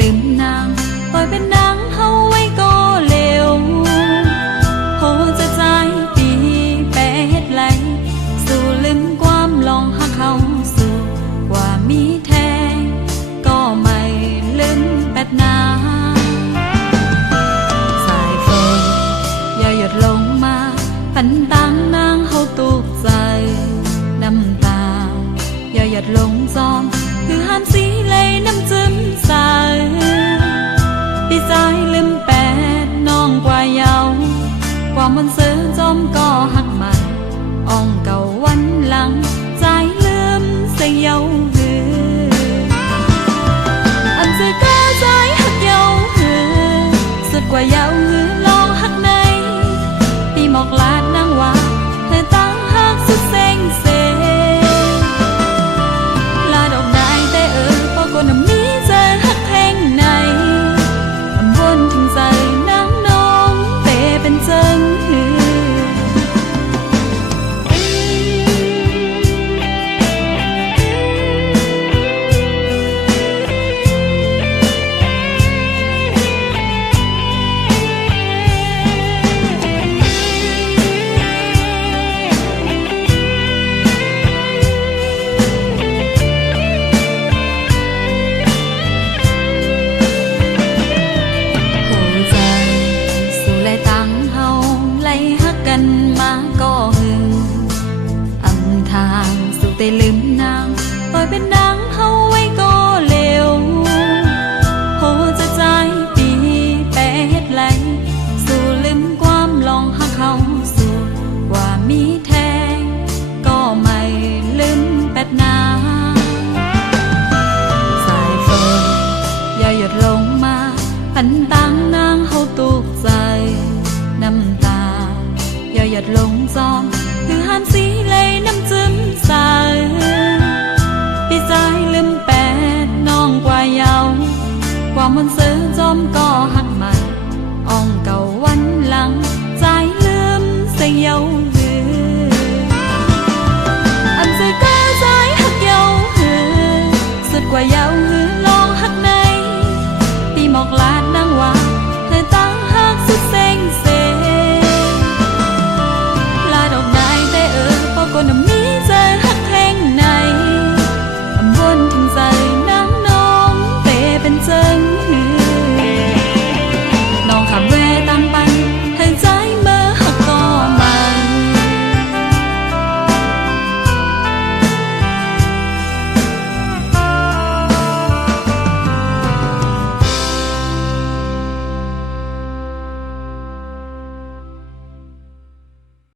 ลืมนางปล่อยเป็นนางเฮาไว้ก็เร็วโหจะใจปีแปะเฮ็ดไหลสู่ลืมความลองหักเขาสู่ว่ามีแท้ก็ไม่ลืมแปดนาสายฝนอย่าหยดลงมาพันตังนางเฮาตุกใจน้ำตาอย่าหยดลงจอมคือหันสีเลยน้ำซึมใสพี่ใจลืมแปดน้องกว่าเยาความมันเสือจอมก็หักใหม่อ่องเก่าวันหลังใจลืมเสียเยาหืออันเสือก็ใจหักเยาหือสุดกว่าเยาหือลองหักในพี่หมอกลาดนางว่าเธอตั้งหักสุดเซ็งเซลาดอกได้แต่พอคนน้ำนี้เจอหักแทงในอำวนถึงใจนางน้องเตเป็นเจิงหือมาก็หึงอำทางสู่แต่ลืมนางปล่อยเป็นนางเฮาไว้ก็เร็วโหจะใจปีแปะเฮ็ดไหลสู่ลืมความลองหักเขาสู่ว่ามีแท้ก็ไม่ลืมแปดนาสายฝนอย่าหยดลงมาพันตังนางเฮาตุกใจน้ำตาอย่าหยดลงจอมคือหันสีเลยน้ำซึมใสพี่ใจลืมแปดน้องกว่าเยาความมันเสือจอมก็หักใหม่อ่องเก่า